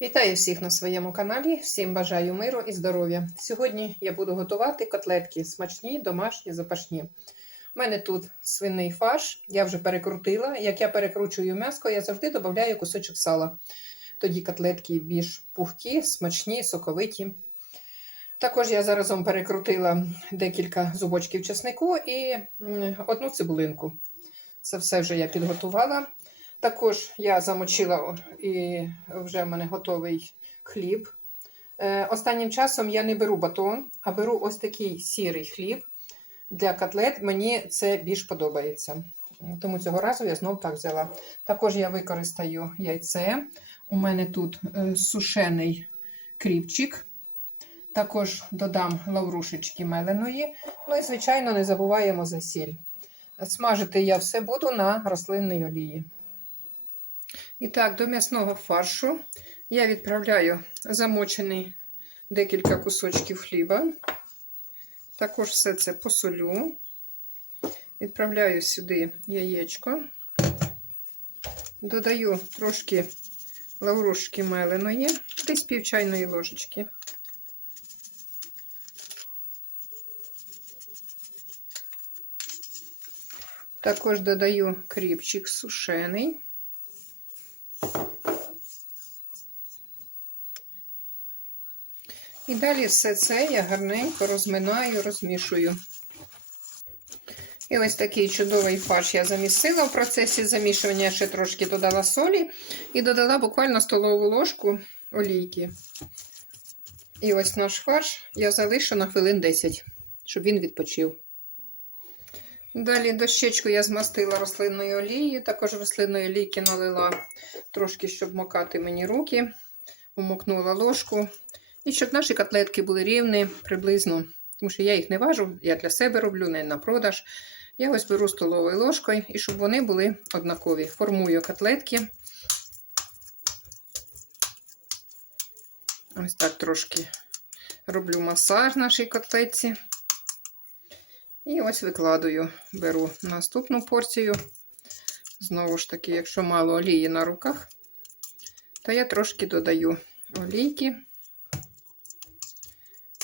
Вітаю всіх на своєму каналі. Всім бажаю миру і здоров'я. Сьогодні я буду готувати котлетки смачні, домашні, запашні. У мене тут свиний фарш, я вже перекрутила. Як я перекручую м'ясо, я завжди додаю кусочок сала. Тоді котлетки більш пухкі, смачні, соковиті. Також я заразом перекрутила декілька зубочків чеснику і одну цибулинку. Це все вже я підготувала. Також я замочила і вже в мене готовий хліб. Е, Останнім часом я не беру батон, а беру ось такий сірий хліб. Для котлет мені це більш подобається. Тому цього разу я знову так взяла. Також я використаю яйце. У мене тут е, сушений кріпчик. Також додам лаврушечки меленої. Ну і, звичайно, не забуваємо за сіль. Смажити я все буду на рослинній олії. І так, до м'ясного фаршу я відправляю замочений декілька кусочків хліба. Також все це посолю. Відправляю сюди яєчко, додаю трошки лаврушки меленої, десь пів чайної ложечки. Також додаю кріпчик сушений. І далі все це я гарненько розминаю, розмішую. І ось такий чудовий фарш я замісила. В процесі замішування я ще трошки додала солі і додала буквально столову ложку олійки. І ось наш фарш я залишу на хвилин 10, щоб він відпочив. Далі дощечку я змастила рослинною олією, також рослинної олійки налила трошки, щоб макати мені руки, умокнула ложку. І щоб наші котлетки були рівні приблизно, тому що я їх не важу, я для себе роблю, не на продаж. Я ось беру столовою ложкою, і щоб вони були однакові. Формую котлетки. Ось так трошки роблю масаж нашій котлетці. І ось викладую, беру наступну порцію. Знову ж таки, якщо мало олії на руках, то я трошки додаю олійки.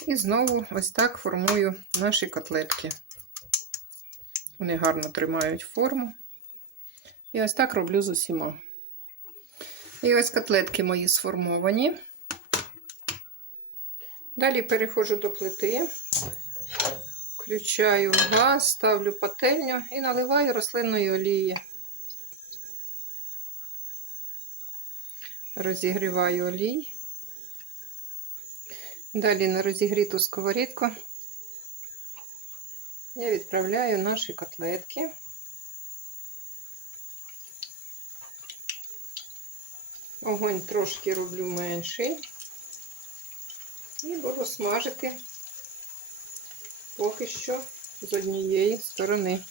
І знову ось так формую наші котлетки. Вони гарно тримають форму. І ось так роблю з усіма. І ось котлетки мої сформовані. Далі переходжу до плити, включаю газ, ставлю пательню і наливаю рослинної олії. Розігріваю олій. Далі на розігріту сковорідку я відправляю наші котлетки. Огонь трошки роблю менший і буду смажити поки що з однієї сторони.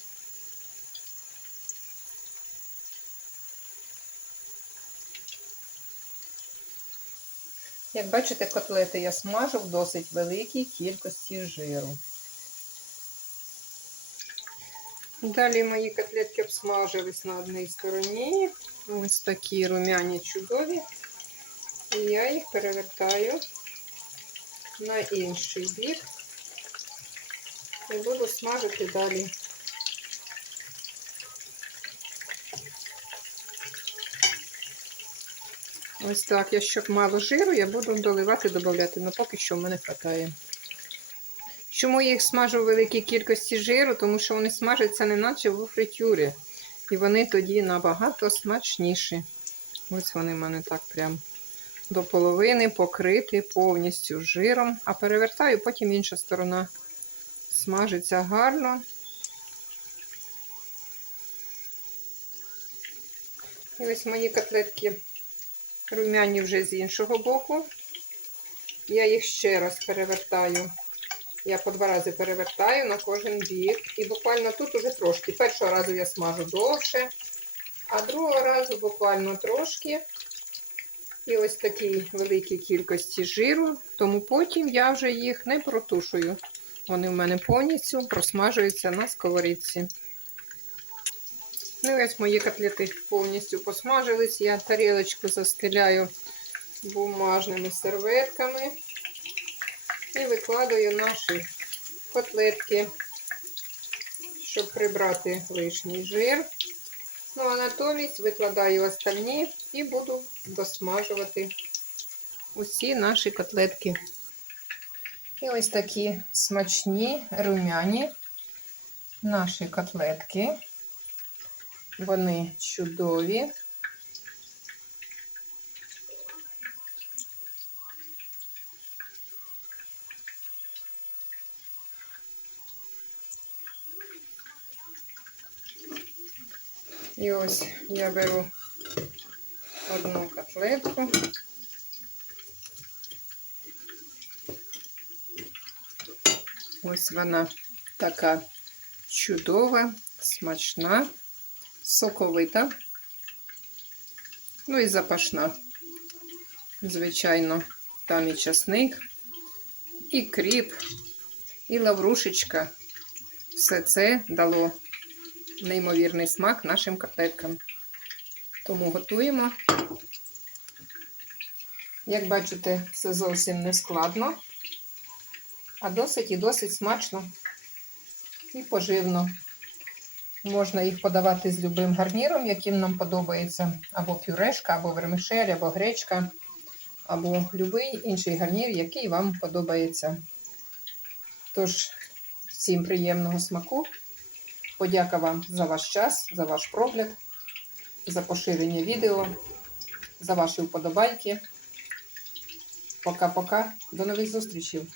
Як бачите, котлети я смажу в досить великій кількості жиру. Далі мої котлетки обсмажились на одній стороні. Ось такі рум'яні чудові. І я їх перевертаю на інший бік і буду смажити далі. Ось так, якщо мало жиру, я буду доливати, додавати, але поки що в мене вистачає. Чому я їх смажу в великій кількості жиру? Тому що вони смажаться не наче в фритюрі. І вони тоді набагато смачніші. Ось вони в мене так прям до половини покриті повністю жиром. А перевертаю, потім інша сторона смажиться гарно. І ось мої котлетки рум'яні вже з іншого боку. Я їх ще раз перевертаю. Я по два рази перевертаю на кожен бік. І буквально тут уже трошки. Першого разу я смажу довше, а другого разу буквально трошки. І ось такій великій кількості жиру, тому потім я вже їх не протушую. Вони в мене повністю просмажуються на сковорідці. Ну ось мої котлети повністю посмажились. Я тарілочку застеляю бумажними серветками і викладаю наші котлетки, щоб прибрати лишній жир. Ну, а натомість викладаю остальні і буду досмажувати усі наші котлетки. І ось такі смачні, румяні наші котлетки. Вони чудові. І ось я беру одну котлетку. Ось вона така чудова, смачна, соковита, ну і запашна. Звичайно, там і часник, і кріп, і лаврушечка. Все це дало неймовірний смак нашим котлеткам. Тому готуємо. Як бачите, це зовсім не складно, а досить і досить смачно і поживно. Можна їх подавати з любим гарніром, яким нам подобається, або пюрешка, або вермишель, або гречка, або будь-який інший гарнір, який вам подобається. Тож, всім приємного смаку. Подяка вам за ваш час, за ваш прогляд, за поширення відео, за ваші вподобайки. Пока-пока. До нових зустрічей!